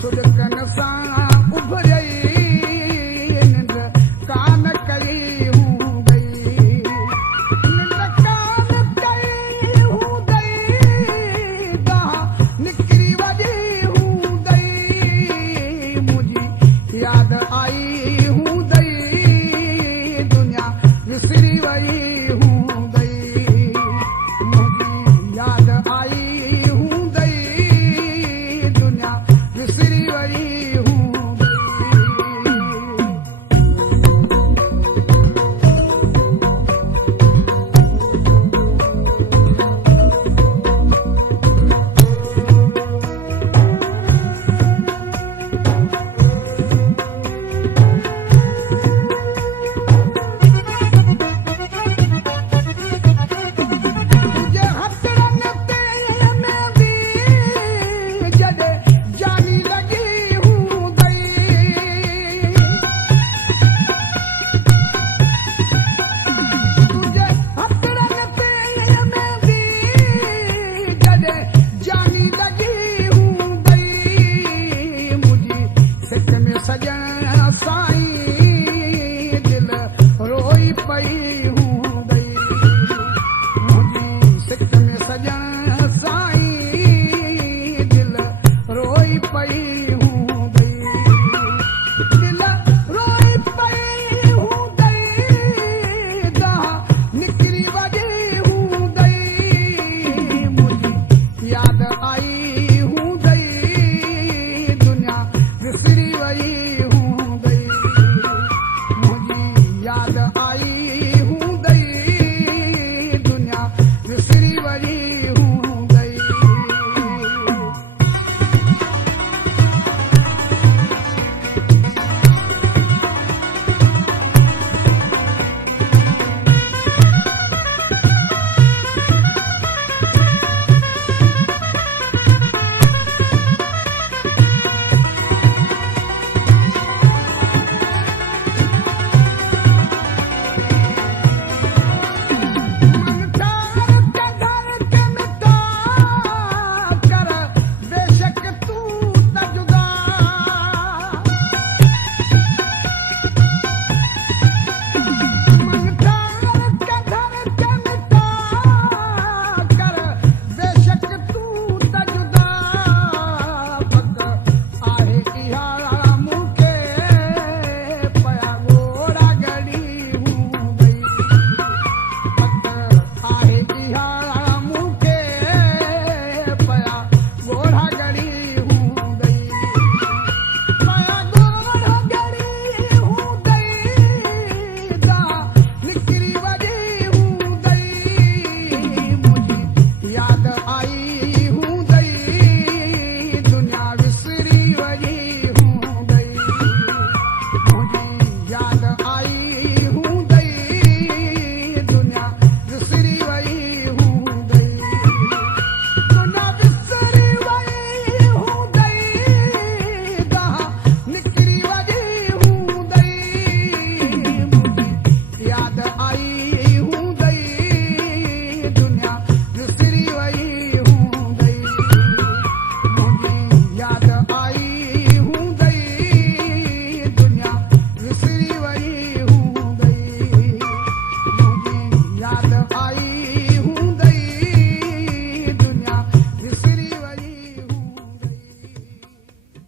सुलकन सां उभरई निंड कान कई हूंदई निंड कान कई हूंदई गाह निकिरी वॼी हूंदई मुंहिंजी यादि आई हूंदई दुनिया विसरी वई हूंदई मुंहिंजी यादि आई हूंदई दुनिया विसरी वई हूंदई तुंहिंजे हथड़नि ते मेंदी जॾहिं जानी लॻी हूंदई तुंहिंजे हथड़नि ते मेंदी जॾहिं जानी लॻी हूंदई मुंहिंजी सिक में सॼण साईं दिलि रोई पई हूंदई मुंहिंजी सिक में सॼण साईं दिलि रोई पई हूंदई दिलि रोई पई हूंदई गाह निकिरी वॼी हूंदई मुंहिंजी यादि आई हूंदई दुनिया विसरी वई हूंदई मुंहिंजी यादि आई हूंदई दुनिया विसरी वई हूंदई